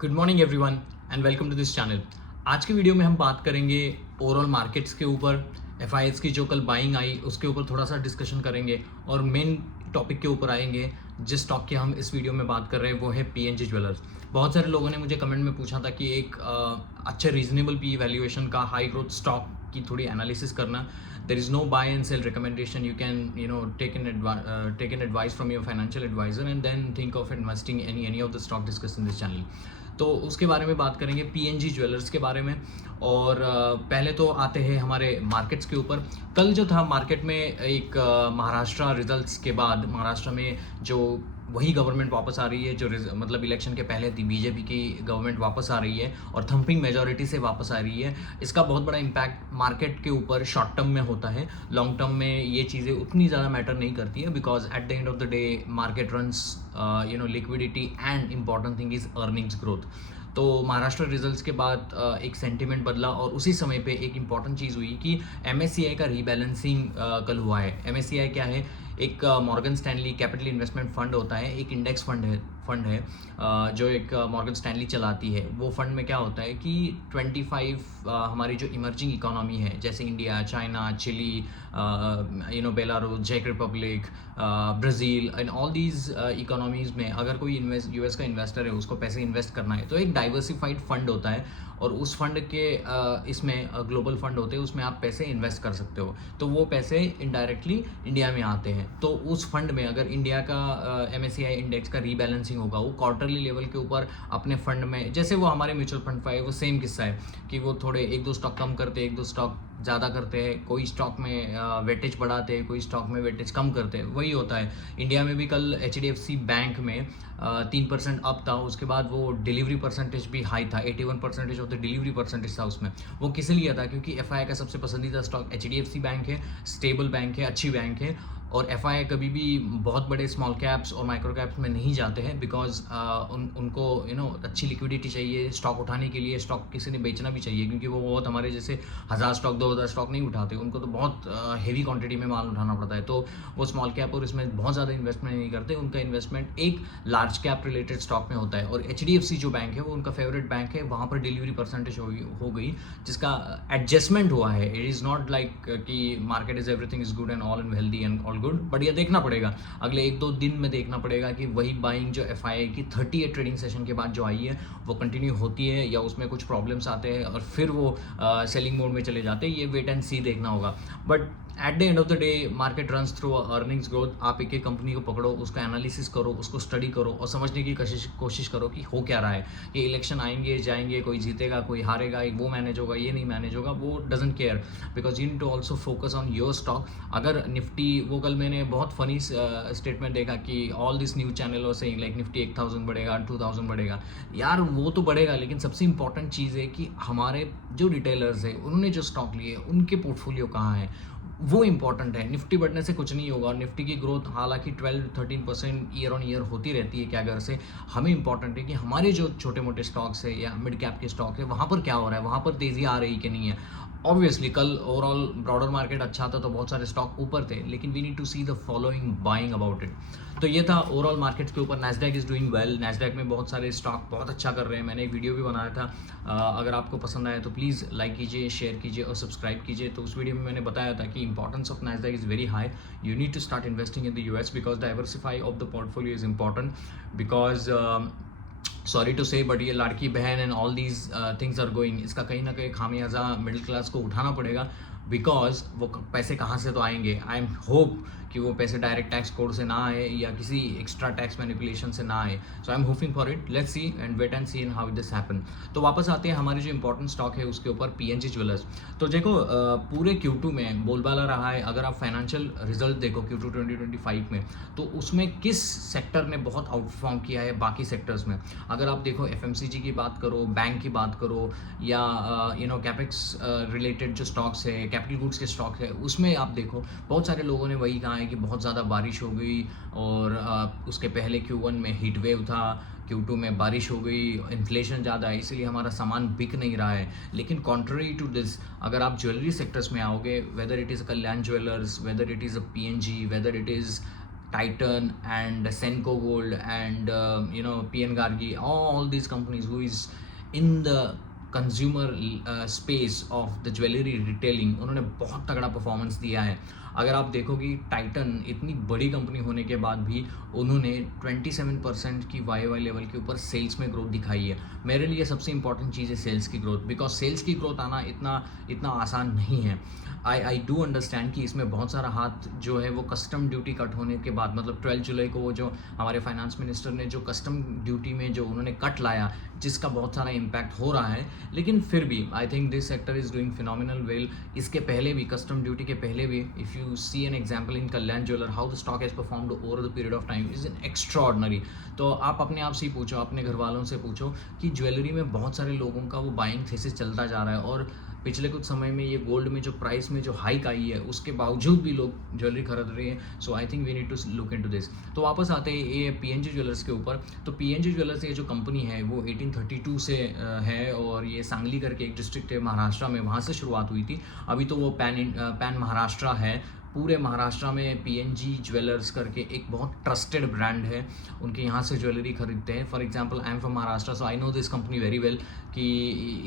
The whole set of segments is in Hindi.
Good morning everyone and welcome to this channel. आज की वीडियो में हम बात करेंगे ओवरऑल मार्केट्स के ऊपर। एफ की जो कल बाइंग आई उसके ऊपर थोड़ा सा डिस्कशन करेंगे और मेन टॉपिक के ऊपर आएंगे। जिस स्टॉक की हम इस वीडियो में बात कर रहे हैं वो है पीएनजी ज्वेलर्स। बहुत सारे लोगों ने मुझे कमेंट में पूछा था कि एक अच्छे रीजनेबल पी वैल्यूएशन का हाई ग्रोथ स्टॉक की थोड़ी एनालिसिस करना। There is no buy and sell recommendation. You can take an advice from your financial adviser and then think of investing any of the stock discuss in this channel. तो उसके बारे में बात करेंगे, पीएनजी ज्वेलर्स के बारे में। और पहले तो आते हैं हमारे मार्केट्स के ऊपर। कल जो था मार्केट में एक महाराष्ट्र रिजल्ट्स के बाद महाराष्ट्र में जो वही गवर्नमेंट वापस आ रही है जो मतलब इलेक्शन के पहले थी, बीजेपी की गवर्नमेंट वापस आ रही है और थम्पिंग मेजॉरिटी से वापस आ रही है। इसका बहुत बड़ा इम्पैक्ट मार्केट के ऊपर शॉर्ट टर्म में होता है। लॉन्ग टर्म में ये चीज़ें उतनी ज़्यादा मैटर नहीं करती है, because at the end of the day market runs liquidity and important thing is earnings growth. तो महाराष्ट्र रिजल्ट्स के बाद एक सेंटिमेंट बदला और उसी समय पे एक इम्पॉर्टेंट चीज़ हुई कि एमएससीआई का रीबैलेंसिंग कल हुआ है। एमएससीआई क्या है? एक Morgan Stanley capital investment fund होता है, एक इंडेक्स फंड है जो एक मॉर्गन स्टैनली चलाती है। वो फंड में क्या होता है कि 25 हमारी जो इमर्जिंग इकोनॉमी है जैसे इंडिया, चाइना, चिली, बेलारूस, चेक Republic, Brazil and all these economies में अगर कोई यूएस का इन्वेस्टर है उसको पैसे इन्वेस्ट करना है तो एक डाइवर्सिफाइड फंड होता है और उस फंड के इसमें ग्लोबल फंड होते हैं, उसमें आप पैसे इन्वेस्ट कर सकते हो। तो वो पैसे इनडायरेक्टली इंडिया में आते हैं। तो उस फंड में अगर इंडिया का एमएससीआई इंडेक्स का रीबैलेंसिंग होगा, वो क्वार्टरली लेवल के ऊपर अपने फंड में, जैसे वो हमारे म्यूचुअल फंड है वो सेम किस्सा है कि वो थोड़े एक दो स्टॉक कम करते हैं, एक दो स्टॉक ज़्यादा करते हैं, कोई स्टॉक में वेटेज बढ़ाते हैं, कोई स्टॉक में वेटेज कम करते हैं, वही होता है। इंडिया में भी कल HDFC बैंक में 3% अप था, उसके बाद वो डिलीवरी परसेंटेज भी हाई था, 81% ऑफ द डिलीवरी परसेंटेज था उसमें। वो किस लिए था? क्योंकि एफआई का सबसे पसंदीदा स्टॉक HDFC बैंक है, स्टेबल बैंक है, अच्छी बैंक है। और एफआई कभी भी बहुत बड़े स्मॉल कैप्स और माइक्रो कैप्स में नहीं जाते हैं, बिकॉज उनको अच्छी लिक्विडिटी चाहिए स्टॉक उठाने के लिए। स्टॉक किसी ने बेचना भी चाहिए क्योंकि वो बहुत हमारे जैसे 1000 स्टॉक 2000 स्टॉक नहीं उठाते, उनको तो बहुत हेवी क्वांटिटी में माल उठाना पड़ता है। तो वो स्मॉल कैप और इसमें बहुत ज़्यादा इन्वेस्टमेंट नहीं करते, उनका इन्वेस्टमेंट एक लार्ज कैप रिलेटेड स्टॉक में होता है। और HDFC जो बैंक है वो उनका फेवरेट बैंक है, वहाँ पर डिलीवरी परसेंटेज हो गई जिसका एडजस्टमेंट हुआ है। इट इज़ नॉट लाइक कि market is everything is good and all and healthy and all good, but ये देखना पड़ेगा अगले एक दो दिन में, देखना पड़ेगा कि वही बाइंग जो एफआईआई की 38 ट्रेडिंग सेशन के बाद जो आई है वो कंटिन्यू होती है या उसमें कुछ प्रॉब्लम्स आते हैं और फिर वो सेलिंग मोड में चले जाते हैं। ये वेट एंड सी देखना होगा। But at the end of the day market runs through earnings growth. आप एक एक कंपनी को पकड़ो, उसका एनालिसिस करो, उसको स्टडी करो और समझने की कोशिश करो कि हो क्या रहा है। ये इलेक्शन आएंगे जाएंगे, कोई जीतेगा कोई हारेगा, वो मैनेज होगा ये नहीं मैनेज होगा, वो doesn't care, because you need to also focus on your stock. अगर निफ्टी, वो कल मैंने बहुत फनी स्टेटमेंट देखा कि ऑल दिस न्यूज चैनल से लाइक निफ्टी 1000 बढ़ेगा, 2000 बढ़ेगा। यार वो तो बढ़ेगा, लेकिन सबसे इंपॉर्टेंट चीज़ है कि हमारे जो रिटेलर्स है उन्होंने जो स्टॉक लिए उनके पोर्टफोलियो कहाँ है, वो इंपॉर्टेंट है। निफ्टी बढ़ने से कुछ नहीं होगा और निफ्टी की ग्रोथ हालांकि 12-13% ईयर ऑन ईयर होती रहती है कैगर से। हमें इंपॉर्टेंट है कि हमारे जो छोटे मोटे स्टॉक्स है या मिड कैप के स्टॉक है वहाँ पर क्या हो रहा है, वहाँ पर तेज़ी आ रही कि नहीं है। ऑब्वियसली कल ओवरऑल ब्रॉडर मार्केट अच्छा था तो बहुत सारे स्टॉक ऊपर थे, लेकिन we need to see the following buying about it. तो ये था ओवरऑल मार्केट्स के ऊपर। Nasdaq is doing well, Nasdaq में बहुत सारे स्टॉक बहुत अच्छा कर रहे हैं। मैंने एक वीडियो भी बनाया था, अगर आपको पसंद आया तो प्लीज़ लाइक कीजिए, शेयर कीजिए और सब्सक्राइब कीजिए। तो उस वीडियो में मैंने बताया था कि importance of Nasdaq is very high. You need to start investing in the US because diversify of the portfolio is important. Because sorry to say but ये Ladki Bahin and all these things are going, इसका कहीं ना कहीं खामियाजा मिडिल क्लास को उठाना पड़ेगा। बिकॉज वो पैसे कहाँ से तो आएंगे। आई एम होप कि वो पैसे डायरेक्ट टैक्स कोड से ना आए या किसी एक्स्ट्रा टैक्स मैनिपुलेशन से ना आए। So I am hoping for it, let's see and wait and see in how this happen. तो वापस आते हैं हमारे जो इंपॉर्टेंट स्टॉक है उसके ऊपर, पीएनजी ज्वेलर्स। तो देखो पूरे Q2 में बोलबाला रहा है। अगर आप फाइनेंशियल रिजल्ट देखो Q2 2025 में, तो उसमें किस सेक्टर ने बहुत आउटपरफॉर्म किया है बाकी सेक्टर्स में। अगर आप देखो FMCG की बात करो, बैंक की बात करो या कैपेक्स रिलेटेड जो स्टॉक्स है, कैपिटल गुड्स के स्टॉक है, उसमें आप देखो बहुत सारे लोगों ने वही कहा है कि बहुत ज़्यादा बारिश हो गई और उसके पहले Q1 में हीट वेव था, Q2 में बारिश हो गई, इन्फ्लेशन ज़्यादा है, इसीलिए हमारा सामान बिक नहीं रहा है। लेकिन कॉन्ट्ररी टू दिस, अगर आप ज्वेलरी सेक्टर्स में आओगे, whether it is Kalyan jewellers, whether it is a PNG, whether it is Titan and Senco Gold and PN Gargi, all these companies who is in the consumer space of the jewellery retailing, उन्होंने बहुत तगड़ा परफॉर्मेंस दिया है। अगर आप देखोगे टाइटन इतनी बड़ी कंपनी होने के बाद भी उन्होंने 27% की वाई लेवल के ऊपर सेल्स में ग्रोथ दिखाई है। मेरे लिए सबसे इंपॉर्टेंट चीज़ है सेल्स की ग्रोथ, बिकॉज सेल्स की ग्रोथ आना इतना आसान नहीं है। आई डू अंडरस्टैंड कि इसमें बहुत सारा हाथ जो है वो कस्टम ड्यूटी कट होने के बाद, मतलब 12 जुलाई को वो जो हमारे फाइनेंस मिनिस्टर ने जो कस्टम ड्यूटी में जो उन्होंने कट लाया, जिसका बहुत सारा इम्पैक्ट हो रहा है, लेकिन फिर भी I think this sector is doing phenomenal well. इसके पहले भी, कस्टम ड्यूटी के पहले भी, if you see an example in Kalyan jeweller, how the stock has performed over the period of time is an extraordinary. तो आप अपने आप से ही पूछो, अपने घर वालों से पूछो कि ज्वेलरी में बहुत सारे लोगों का वो बाइंग थीसिस चलता जा रहा है, और पिछले कुछ समय में ये गोल्ड में जो प्राइस में जो हाइक आई है उसके बावजूद भी लोग ज्वेलरी खरीद रहे हैं। So I think we need to look into this. तो वापस आते हैं ये पीएनजी ज्वेलर्स के ऊपर। तो पीएनजी ज्वेलर्स ये जो कंपनी है वो 1832 से है, और ये सांगली करके एक डिस्ट्रिक्ट है महाराष्ट्र में, वहाँ से शुरुआत हुई थी। अभी तो वो पैन महाराष्ट्र है। पूरे महाराष्ट्र में पीएनजी ज्वेलर्स करके एक बहुत ट्रस्टेड ब्रांड है, उनके यहाँ से ज्वेलरी खरीदते हैं। For example I am from Maharashtra, so I know this company very well, कि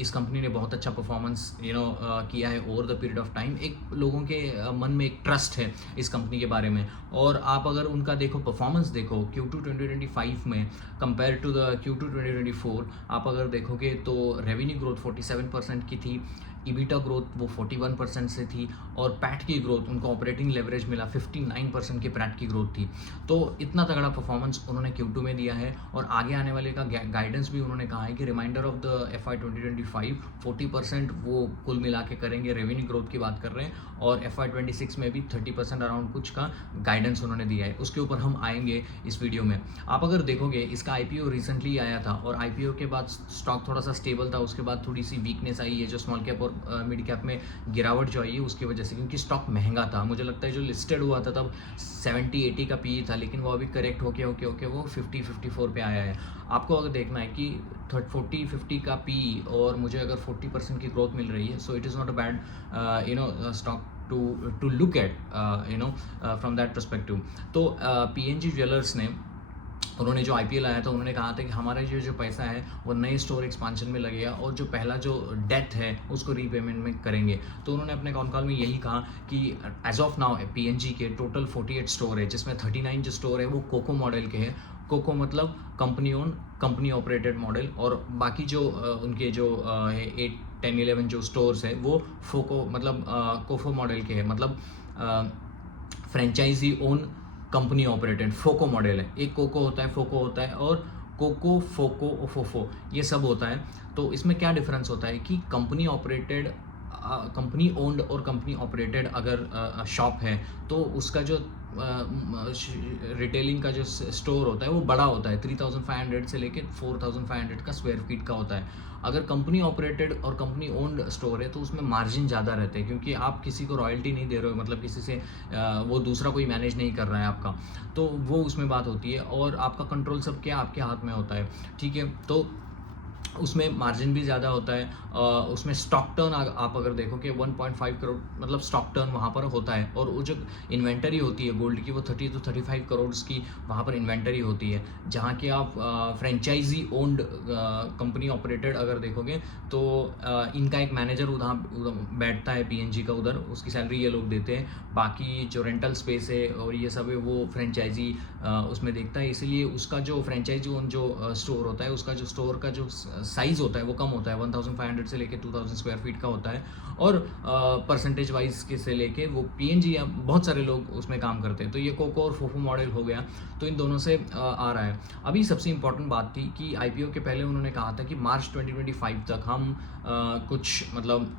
इस कंपनी ने बहुत अच्छा परफॉर्मेंस किया है over the period of time. एक लोगों के मन में एक ट्रस्ट है इस कंपनी के बारे में। और आप अगर उनका देखो परफॉर्मेंस देखो Q2 2025 में कंपेयर टू द Q2 2024, आप अगर देखोगे तो रेवेन्यू ग्रोथ 47% की थी, ईबिटा ग्रोथ वो 41% से थी, और पैट की ग्रोथ, उनको ऑपरेटिंग लेवरेज मिला 59% की पैट की ग्रोथ थी। तो इतना तगड़ा परफॉर्मेंस उन्होंने Q2 में दिया है, और आगे आने वाले का गाइडेंस भी उन्होंने कहा है कि रिमाइंडर ऑफ द FY 2025 40% वो कुल मिला के करेंगे, रेवेन्यू ग्रोथ की बात कर रहे हैं, और FY 26 में भी 30% अराउंड कुछ का गाइडेंस उन्होंने दिया है। उसके ऊपर हम आएंगे इस वीडियो में। आप अगर देखोगे इसका IPO रिसेंटली आया था, और IPO के बाद स्टॉक थोड़ा सा स्टेबल था, उसके बाद थोड़ी सी वीकनेस आई है, जो स्मॉल कैप और मिड कैप में गिरावट जो आई है उसकी वजह से, क्योंकि स्टॉक महंगा था। मुझे लगता है जो लिस्टेड हुआ था तब 70-80 का PE था, लेकिन वो अभी करेक्ट होके वो 50-54 पे आया है। आपको अगर देखना है कि 40-50 का PE और मुझे अगर 40% की ग्रोथ मिल रही है, so it is not a bad stock to look at from that perspective। तो PNG ज्वेलर्स ने, उन्होंने जो IPO लाया था, उन्होंने कहा था कि हमारा जो पैसा है वो नए स्टोर एक्सपांशन में लगेगा, और जो पहला जो डेट है उसको रीपेमेंट में करेंगे। तो उन्होंने अपने कॉन कॉल में यही कहा कि एज ऑफ नाउ PNG के टोटल 48 स्टोर है, जिसमें 39 जो स्टोर है वो कोको मॉडल के हैं। कोको मतलब company own, company operated model, और बाकी जो उनके जो 8, 10, 11 जो स्टोर्स है वो फोको मतलब कोफो मॉडल के हैं, मतलब franchise own company operated फोको model है। एक कोको होता है, फोको होता है, और कोको, फोको, फोफो ये सब होता है। तो इसमें क्या डिफरेंस होता है कि कंपनी ऑपरेटेड, कंपनी ओन्ड और कंपनी ऑपरेटेड अगर शॉप है तो उसका जो रिटेलिंग का जो स्टोर होता है वो बड़ा होता है, 3500 से लेके 4500 का स्क्वायर फीट का होता है। अगर कंपनी ऑपरेटेड और कंपनी ओन्ड स्टोर है तो उसमें मार्जिन ज़्यादा रहते हैं, क्योंकि आप किसी को रॉयल्टी नहीं दे रहे हो, मतलब किसी से वो दूसरा कोई मैनेज नहीं कर रहा है आपका, तो वो उसमें बात होती है, और आपका कंट्रोल सब क्या आपके हाथ में होता है, ठीक है। तो उसमें मार्जिन भी ज़्यादा होता है। उसमें स्टॉक टर्न आप अगर देखो कि 1.5 करोड़ मतलब स्टॉक टर्न वहाँ पर होता है, और वो जो इन्वेंटरी होती है गोल्ड की वो 30 to 35 करोड़ की वहाँ पर इन्वेंटरी होती है। जहाँ कि आप फ्रेंचाइजी ओन्ड कंपनी ऑपरेटेड अगर देखोगे तो इनका एक मैनेजर उधर बैठता है PNG का, उधर उसकी सैलरी ये लोग देते हैं। बाकी जो रेंटल स्पेस है और ये सब है वो फ्रेंचाइजी उसमें देखता है, इसीलिए उसका जो फ्रेंचाइजी ओन जो स्टोर होता है उसका जो स्टोर का जो साइज़ होता है वो कम होता है, 1500 से लेके 2000 स्क्वायर फीट का होता है, और परसेंटेज वाइज के से लेके वो PNG या बहुत सारे लोग उसमें काम करते हैं। तो ये कोको और फोफो मॉडल हो गया, तो इन दोनों से आ रहा है। अभी सबसे इम्पॉर्टेंट बात थी कि IPO के पहले उन्होंने कहा था कि मार्च 2025 तक हम कुछ मतलब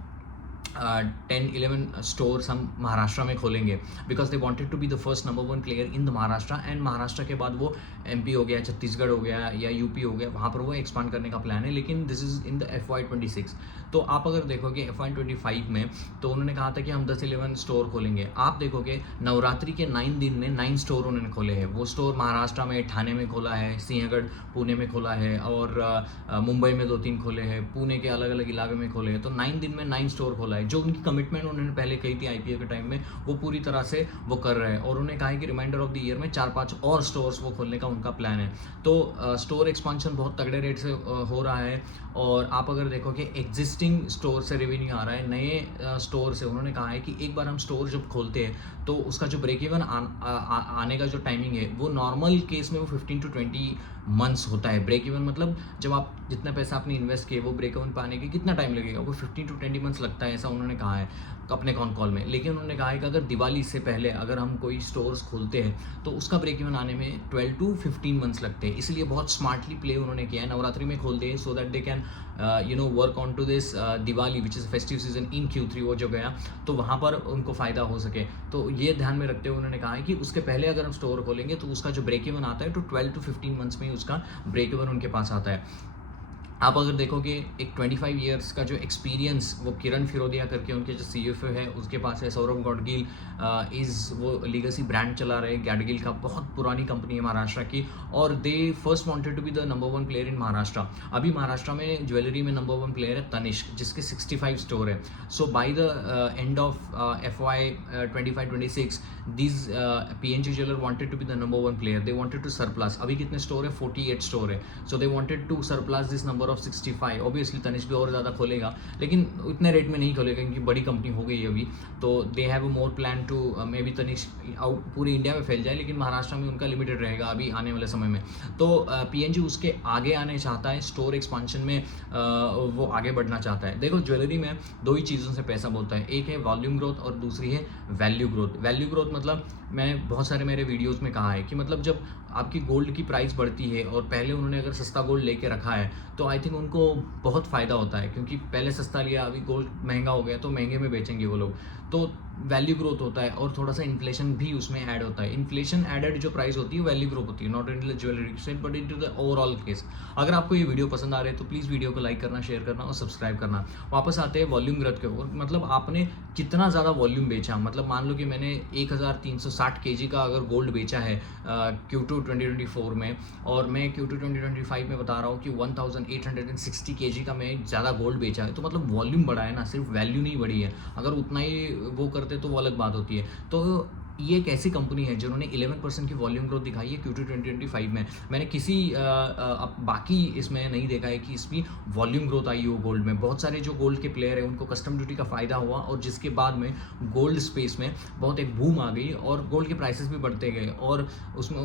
10-11 स्टोर्स हम महाराष्ट्र में खोलेंगे, because they wanted to be the first number 1 player in the Maharashtra, and Maharashtra के बाद वो MP हो गया, छत्तीसगढ़ हो गया या UP हो गया, वहाँ पर वो एक्सपांड करने का प्लान है, लेकिन this is in the FY 26। तो आप अगर देखोगे FY 25 में तो उन्होंने कहा था कि हम 10-11 स्टोर खोलेंगे। आप देखोगे नवरात्रि के 9 दिन में 9 स्टोर उन्होंने खोले हैं। वो स्टोर महाराष्ट्र में ठाणे में खोला है, सिंहगढ़ पुणे में खोला है, और मुंबई में 2-3 खोले हैं, पुणे के अलग अलग इलाके में खोले हैं। तो 9 दिन में 9 स्टोर खोला है, है, जो उनकी कमिटमेंट उन्होंने पहले कही थी IPO के टाइम में, वो पूरी तरह से वो कर रहे हैं। और उन्होंने कहा है कि रिमाइंडर ऑफ द ईयर में 4-5 और स्टोर्स वो खोलने का उनका प्लान है। तो स्टोर एक्सपांशन बहुत तगड़े रेट से हो रहा है। और आप अगर देखो कि एग्जिस्टिंग स्टोर से रेवेन्यू आ रहा है, नए स्टोर से उन्होंने कहा है कि एक बार हम स्टोर जब खोलते हैं तो उसका जो ब्रेक इवन आने का जो टाइमिंग है वो नॉर्मल केस में वो 15 to 20 मंथ्स होता है। ब्रेक इवन मतलब जब आप जितना पैसा आपने इन्वेस्ट किए वो ब्रेक इवन पाने के कितना टाइम लगेगा, वो 15 to 20 मंथ्स लगता है, ऐसा उन्होंने कहा है अपने कॉल में। लेकिन उन्होंने कहा है कि अगर दिवाली से पहले अगर हम कोई स्टोर्स खोलते हैं तो उसका ब्रेक इवन आने में 12 to 15 मंथ्स लगते हैं। इसलिए बहुत स्मार्टली प्ले उन्होंने किया है, नवरात्रि में खोल दिए so that they can work on to this Diwali which is festive season in Q3 वो जो गया, तो वहाँ पर उनको फ़ायदा हो सके। तो ये ध्यान में रखते हुए उन्होंने कहा है कि उसके पहले अगर हम स्टोर खोलेंगे तो उसका जो ब्रेक इवन आता है तो 12 to 15 मंथ्स में उसका ब्रेक इवन उनके पास आता है। आप अगर देखोगे एक 25 ईयर्स का जो एक्सपीरियंस वो किरण फिरोदिया करके उनके जो CFO है उसके पास है। सौरभ गॉडगिल वो लीगेसी ब्रांड चला रहे गैडगिल का, बहुत पुरानी कंपनी है महाराष्ट्र की, और they first wanted to be the number 1 player in Maharashtra. अभी महाराष्ट्र में ज्वेलरी में नंबर 1 प्लेयर है तनिष्क, जिसके 65 स्टोर है। So by the end of FY 25-26 this PNG jeweller wanted to be the number 1 player, they wanted to surplus. अभी कितने स्टोर है? 48 स्टोर है। So they wanted to surplus this number of 65। Obviously Tanishq भी और ज़्यादा खोलेगा, लेकिन इतने रेट में नहीं खोलेगा क्योंकि बड़ी कंपनी हो गई है अभी। तो they have a more plan to maybe Tanishq out पूरे इंडिया में फैल जाए, लेकिन महाराष्ट्र में उनका लिमिटेड रहेगा अभी आने वाले समय में। तो PNG उसके आगे आने चाहता है, स्टोर एक्सपांशन में वो आगे बढ़ना चाहता है। देखो ज्वेलरी में दो ही चीज़ों से पैसा बोलता है, एक है वॉल्यूम ग्रोथ और दूसरी है वैल्यू ग्रोथ। वैल्यू ग्रोथ मतलब मैंने बहुत सारे मेरे वीडियोस में कहा है कि मतलब जब आपकी गोल्ड की प्राइस बढ़ती है और पहले उन्होंने अगर सस्ता गोल्ड लेके रखा है तो आई थिंक उनको बहुत फ़ायदा होता है, क्योंकि पहले सस्ता लिया अभी गोल्ड महंगा हो गया तो महंगे में बेचेंगे वो लोग। तो वैल्यू ग्रोथ होता है और थोड़ा सा इन्फ्लेशन भी उसमें ऐड होता है। इन्फ्लेशन एडेड जो प्राइस होती है वैल्यू ग्रोथ होती है, not in the jewellery set but in to the overall case. अगर आपको ये वीडियो पसंद आ रहे हैं तो प्लीज़ वीडियो को लाइक करना, शेयर करना और सब्सक्राइब करना। वापस आते हैं वॉल्यूम ग्रोथ के ऊपर, मतलब आपने कितना ज़्यादा वॉल्यूम बेचा। मतलब मान लो कि मैंने 1360 kg का अगर गोल्ड बेचा है Q2 2024 में, और मैं Q2 2025 में बता रहा हूँ कि 1860 kg का मैं ज़्यादा गोल्ड बेचा है, तो मतलब वॉल्यूम बढ़ा है ना, सिर्फ वैल्यू नहीं बढ़ी है। अगर उतना ही वो करते तो वो अलग बात होती है। तो ये एक ऐसी कंपनी है जिन्होंने 11% की वॉल्यूम ग्रोथ दिखाई है Q2 2025 में। मैंने किसी बाकी इसमें नहीं देखा है कि इसमें वॉल्यूम ग्रोथ आई हो गोल्ड में। बहुत सारे जो गोल्ड के प्लेयर हैं उनको कस्टम ड्यूटी का फ़ायदा हुआ, और जिसके बाद में गोल्ड स्पेस में बहुत एक बूम आ गई और गोल्ड के प्राइसेस भी बढ़ते गए, और उसमें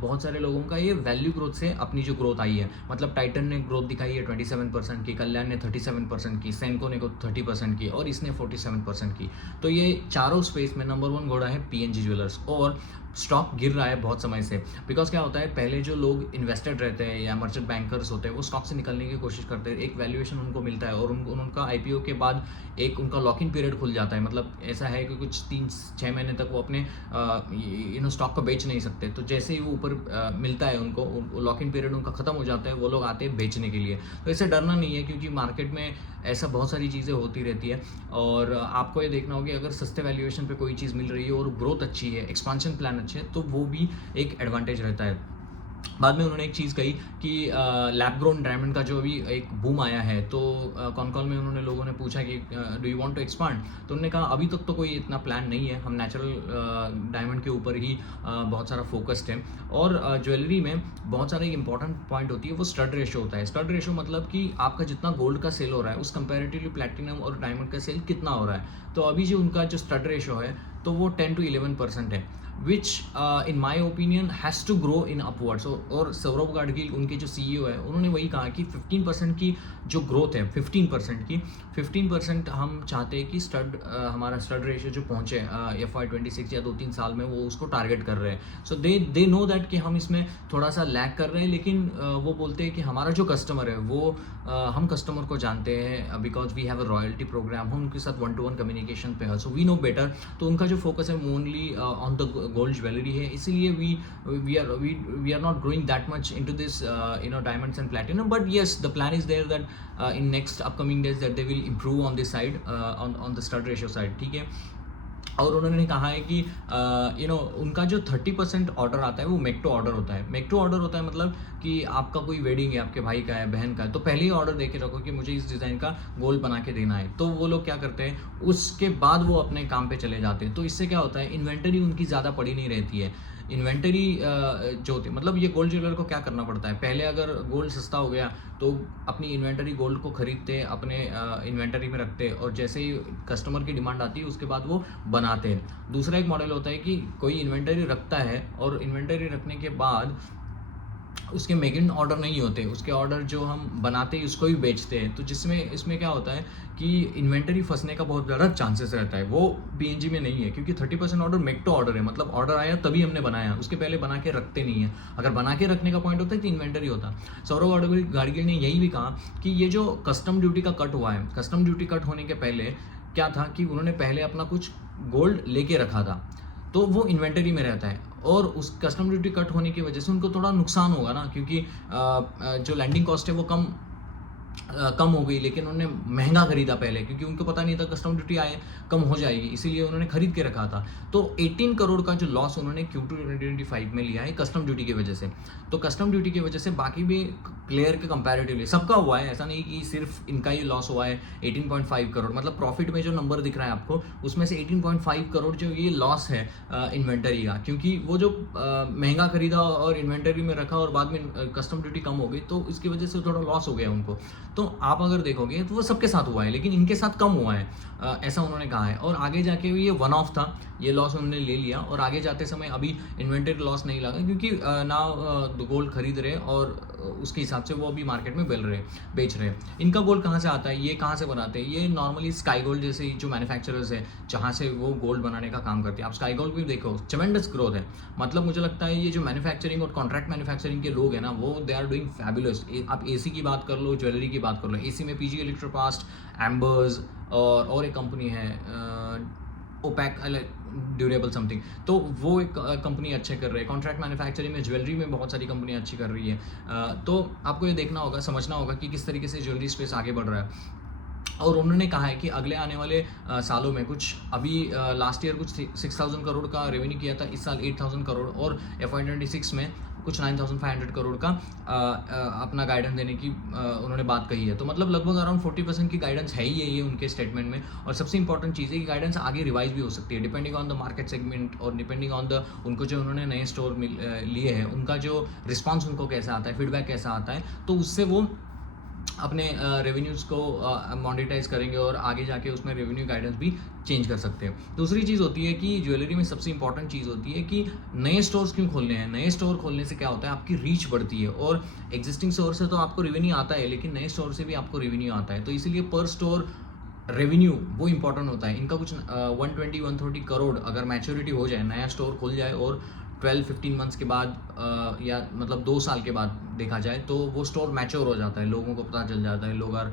बहुत सारे लोगों का ये वैल्यू ग्रोथ से अपनी जो ग्रोथ आई है। मतलब टाइटन ने ग्रोथ दिखाई है 27% की, कल्याण ने 37% की, सेंको ने 30% की, और इसने 47% की। तो ये चारों स्पेस में नंबर 1 घोड़ा है PNG ज्वेलर्स। और स्टॉक गिर रहा है बहुत समय से, बिकॉज क्या होता है, पहले जो लोग इन्वेस्टेड रहते हैं या मर्चेंट बैंकर्स होते हैं वो स्टॉक से निकलने की कोशिश करते हैं, एक वैल्यूएशन उनको मिलता है और उनका IPO के बाद एक उनका लॉक इन पीरियड खुल जाता है। मतलब ऐसा है कि कुछ 3-6 महीने तक वो अपने स्टॉक को बेच नहीं सकते। तो जैसे ही वो ऊपर मिलता है उनको लॉक इन पीरियड उनका ख़त्म हो जाता है, वो लोग आते हैं बेचने के लिए। तो इससे डरना नहीं है, क्योंकि मार्केट में ऐसा बहुत सारी चीज़ें होती रहती है, और आपको ये देखना होगा अगर सस्ते वैल्यूएशन पे कोई चीज़ मिल रही है और ग्रोथ अच्छी है, एक्सपांशन प्लान अच्छे है, तो वो भी एक एडवांटेज रहता है। बाद में उन्होंने एक चीज़ कही कि लैब ग्रोन डायमंड का जो अभी एक बूम आया है, तो कॉल में उन्होंने लोगों ने पूछा कि do you want to expand, तो उन्होंने कहा अभी तक तो कोई इतना प्लान नहीं है, हम नेचुरल डायमंड के ऊपर ही बहुत सारा फोकस्ड है। और ज्वेलरी में बहुत सारा एक इंपॉर्टेंट पॉइंट होती है वो स्टड रेशो होता है। स्टड रेशो मतलब कि आपका जितना गोल्ड का सेल हो रहा है उस कंपेरेटिवली प्लैटिनम और डायमंड का सेल कितना हो रहा है। तो अभी जो उनका जो स्टड रेशो है तो वो 10 to 11% है, which in my opinion has to grow in upwards। और सौरभ गाडगिल उनके जो CEO है उन्होंने वही कहा कि 15% की जो ग्रोथ है 15% हम चाहते हैं कि हमारा स्टड रेशियो जो पहुँचे FY 26 या 2-3 साल में, वो उसको टारगेट कर रहे हैं। सो दे नो दैट कि हम इसमें थोड़ा सा लैग कर रहे हैं, लेकिन वो बोलते हैं कि हमारा जो कस्टमर है वो हम कस्टमर को जानते हैं, because we have a royalty programme, हम उनके साथ 1-to-1 कम्युनिकेशन पे है, सो वी नो बेटर। तो उनका जो फोकस है only on the gold jewellery है, इसीलिए we are not growing that much into this diamonds and platinum. But yes, the plan is there that in next upcoming days that they will improve on this side, on the stud ratio side, ठीक है। और उन्होंने कहा है कि उनका जो 30% ऑर्डर आता है वो मेक टू ऑर्डर होता है। मेक टू ऑर्डर होता है मतलब कि आपका कोई वेडिंग है, आपके भाई का है, बहन का है, तो पहले ही ऑर्डर दे के रखो कि मुझे इस डिज़ाइन का गोल्ड बना के देना है। तो वो लोग क्या करते हैं, उसके बाद वो अपने काम पे चले जाते हैं। तो इससे क्या होता है, इन्वेंटरी उनकी ज़्यादा पड़ी नहीं रहती है। इन्वेंटरी जो होती है, मतलब ये गोल्ड ज्वेलर को क्या करना पड़ता है, पहले अगर गोल्ड सस्ता हो गया तो अपनी इन्वेंटरी गोल्ड को खरीदते, अपने इन्वेंटरी में रखते, और जैसे ही कस्टमर की डिमांड आती है उसके बाद वो बनाते हैं। दूसरा एक मॉडल होता है कि कोई इन्वेंटरी रखता है और इन्वेंटरी रखने के बाद उसके मेक इन ऑर्डर नहीं होते, उसके ऑर्डर जो हम बनाते हैं उसको ही बेचते हैं। तो जिसमें इसमें क्या होता है कि इन्वेंटरी फंसने का बहुत ज़्यादा चांसेस रहता है। वो पीएनजी में नहीं है, क्योंकि 30% ऑर्डर मेक टू ऑर्डर है, मतलब ऑर्डर आया तभी हमने बनाया, उसके पहले बना के रखते नहीं है। अगर बना के रखने का पॉइंट होता है तो इन्वेंटरी होता। सौरभ गाडगिल ने यही भी कहा कि ये जो कस्टम ड्यूटी का कट हुआ है, कस्टम ड्यूटी कट होने के पहले क्या था कि उन्होंने पहले अपना कुछ गोल्ड लेके रखा था, तो वो इन्वेंटरी में रहता है, और उस कस्टम ड्यूटी कट होने की वजह से उनको थोड़ा नुकसान होगा ना, क्योंकि जो लैंडिंग कॉस्ट है वो कम हो गई, लेकिन उन्होंने महंगा खरीदा पहले, क्योंकि उनको पता नहीं था कस्टम ड्यूटी आए कम हो जाएगी, इसीलिए उन्होंने खरीद के रखा था। तो 18 करोड़ का जो लॉस उन्होंने Q2 2025 में लिया है कस्टम ड्यूटी की वजह से। तो कस्टम ड्यूटी की वजह से बाकी भी प्लेयर के कंपैरेटिवली सबका हुआ है, ऐसा नहीं कि सिर्फ इनका ही लॉस हुआ है। 18.5 करोड़, मतलब प्रॉफिट में जो नंबर दिख रहा है आपको, उसमें से 18.5 करोड़ जो ये लॉस है इन्वेंटरी का, क्योंकि वो जो महंगा खरीदा और इन्वेंटरी में रखा और बाद में कस्टम ड्यूटी कम हो गई, तो इसकी वजह से थोड़ा लॉस हो गया उनको। तो आप अगर देखोगे तो वो सबके साथ हुआ है, लेकिन इनके साथ कम हुआ है, ऐसा उन्होंने कहा है। और आगे जाके ये वन ऑफ था, ये लॉस उन्होंने ले लिया, और आगे जाते समय अभी इन्वेंटरी लॉस नहीं लगा, क्योंकि ना गोल्ड खरीद रहे और उसके हिसाब से वो अभी मार्केट में बेच रहे हैं। इनका गोल्ड कहाँ से आता है, ये कहाँ से बनाते हैं, ये नॉर्मली स्काई गोल्ड जैसे जो मैन्युफैक्चरर्स है जहाँ से वो गोल्ड बनाने का काम करते हैं। आप स्काई गोल्ड भी देखो, ट्मेंडस ग्रोथ है। मतलब मुझे लगता है ये जो मैन्युफैक्चरिंग और कॉन्ट्रैक्ट मैन्युफैक्चरिंग के लोग हैं ना, वो दे आर डूइंग फैबुलस। आप एसी की बात कर लो, ज्वेलरी की बात कर लो, एसी में पीजी इलेक्ट्रोप्लास्ट, एम्बर्स, और एक कंपनी है ओपैक ड्यूरेबल समथिंग, तो वो एक कंपनी अच्छे कर रही है। कॉन्ट्रैक्ट मैन्युफैक्चरिंग में, ज्वेलरी में बहुत सारी कंपनी अच्छी कर रही है। तो आपको ये देखना होगा, समझना होगा कि किस तरीके से ज्वेलरी स्पेस आगे बढ़ रहा है। और उन्होंने कहा है कि अगले आने वाले सालों में कुछ अभी लास्ट ईयर कुछ 6000 करोड़ का रेवेन्यू किया था, इस साल 8000 करोड़, और FY26 में कुछ 9500 करोड़ का अपना गाइडेंस देने की उन्होंने बात कही है। तो मतलब लगभग अराउंड 40% की गाइडेंस है ही है ये उनके स्टेटमेंट में। और सबसे इंपॉर्टेंट चीज़ है कि गाइडेंस आगे रिवाइज भी हो सकती है depending on the market segment, और डिपेंडिंग ऑन द उनको जो उन्होंने नए स्टोर लिए हैं उनका जो रिस्पॉन्स उनको कैसा आता है, फीडबैक कैसा आता है, तो उससे वो अपने रेवेन्यूज़ को मोनेटाइज करेंगे और आगे जाके उसमें रेवेन्यू गाइडेंस भी चेंज कर सकते हैं। दूसरी चीज़ होती है कि ज्वेलरी में सबसे इंपॉर्टेंट चीज़ होती है कि नए स्टोर्स क्यों खोलने हैं। नए स्टोर खोलने से क्या होता है, आपकी रीच बढ़ती है, और एग्जिस्टिंग स्टोर से तो आपको रेवेन्यू आता है, लेकिन नए स्टोर से भी आपको रेवेन्यू आता है। तो इसीलिए पर स्टोर रेवेन्यू वो इंपॉर्टेंट होता है। इनका कुछ 120-130 करोड़ अगर मैच्योरिटी हो जाए, नया स्टोर खुल जाए, और 12-15 मंथ्स के बाद या मतलब 2 साल के बाद देखा जाए तो वो स्टोर मैच्योर हो जाता है, लोगों को पता चल जाता है, लोग आर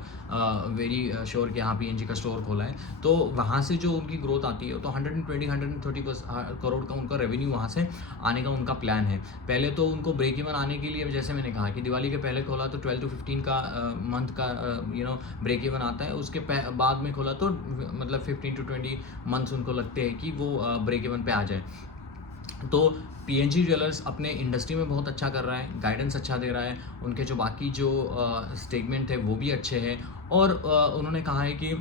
वेरी श्योर कि हाँ पीएनजी का स्टोर खोला है, तो वहाँ से जो उनकी ग्रोथ आती है तो 120-130 करोड़ का उनका रेवेन्यू वहाँ से आने का उनका प्लान है। पहले तो उनको ब्रेक इवन आने के लिए, जैसे मैंने कहा कि दिवाली के पहले खोला तो 12-15 का मंथ का ब्रेक इवन आता है, उसके बाद में खोला तो मतलब 15-20 मंथ्स उनको लगते हैं कि वो ब्रेक इवन पे आ जाए। तो पीएनजी ज्वेलर्स अपने इंडस्ट्री में बहुत अच्छा कर रहा है, गाइडेंस अच्छा दे रहा है, उनके जो बाकी जो स्टेटमेंट है वो भी अच्छे हैं, और उन्होंने कहा है कि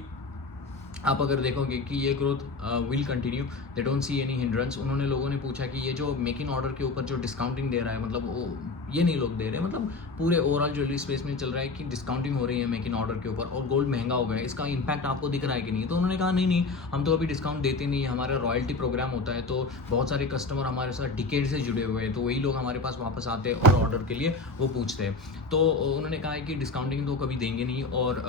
आप अगर देखोगे कि ये growth will continue, they don't see any hindrance. उन्होंने, लोगों ने पूछा कि ये जो मेक इन ऑर्डर के ऊपर जो डिस्काउंटिंग दे रहा है, मतलब वो ये नहीं लोग दे रहे, मतलब पूरे ओवरऑल ज्वेलरी स्पेस में चल रहा है कि डिस्काउंटिंग हो रही है मेक इन ऑर्डर के ऊपर, और गोल्ड महंगा हो गया है, इसका इंपैक्ट आपको दिख रहा है कि नहीं। तो उन्होंने कहा नहीं, हम तो अभी डिस्काउंट देते नहीं, हमारा रॉयल्टी प्रोग्राम होता है, तो बहुत सारे कस्टमर हमारे साथ डिकेड से जुड़े हुए हैं, तो वही लोग हमारे पास वापस आते हैं और ऑर्डर के लिए वो पूछते हैं। तो उन्होंने कहा है कि डिस्काउंटिंग तो कभी देंगे नहीं, और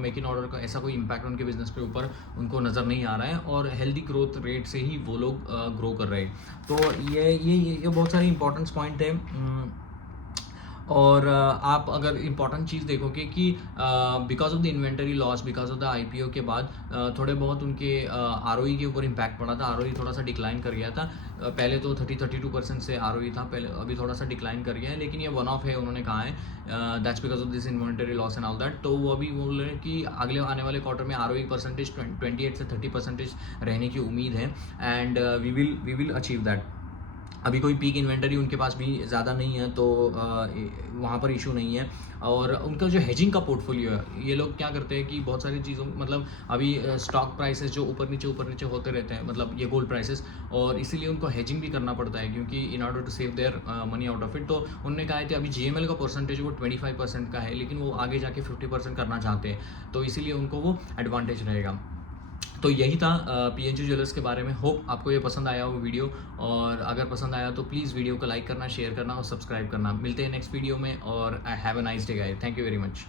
मेक इन ऑर्डर का ऐसा कोई इंपैक्ट उनके बिजनेस के ऊपर उनको नज़र नहीं आ रहा है, और हेल्दी ग्रोथ रेट से ही वो लोग ग्रो कर रहे हैं। तो ये बहुत सारे इंपॉर्टेंट पॉइंट है। और आप अगर इम्पॉर्टेंट चीज़ देखोगे कि because of the inventory loss, because of the IPO के बाद थोड़े बहुत उनके आरओई के ऊपर इम्पैक्ट पड़ा था। आरओई थोड़ा सा डिक्लाइन कर गया था। पहले तो 32% से आरओई था पहले, अभी थोड़ा सा डिक्लाइन कर गया है, लेकिन ये वन ऑफ है, उन्होंने कहा है that's because of this inventory loss and all that. तो वो अभी बोल रहे हैं कि अगले आने वाले क्वार्टर में आरओई परसेंटेज 28 से 30% रहने की उम्मीद है, and we will achieve that. अभी कोई पीक इन्वेंटरी उनके पास भी ज़्यादा नहीं है, तो वहाँ पर इशू नहीं है। और उनका जो हेजिंग का पोर्टफोलियो है, ये लोग क्या करते हैं कि बहुत सारी चीज़ों, मतलब अभी स्टॉक प्राइसेस जो ऊपर नीचे होते रहते हैं, मतलब ये गोल्ड प्राइसेस, और इसीलिए उनको हेजिंग भी करना पड़ता है, क्योंकि in order to save their money out of it. तो उन्होंने कहा है कि अभी जीएमएल का परसेंटेज वो 25% का है, लेकिन वो आगे जाके 50% करना चाहते हैं, तो इसीलिए उनको वो एडवांटेज रहेगा। तो यही था पीएनजी ज्वेलर्स के बारे में। होप आपको ये पसंद आया हो वीडियो, और अगर पसंद आया तो प्लीज़ वीडियो को लाइक करना, शेयर करना और सब्सक्राइब करना। मिलते हैं नेक्स्ट वीडियो में, और have a nice day guys. Thank you very much.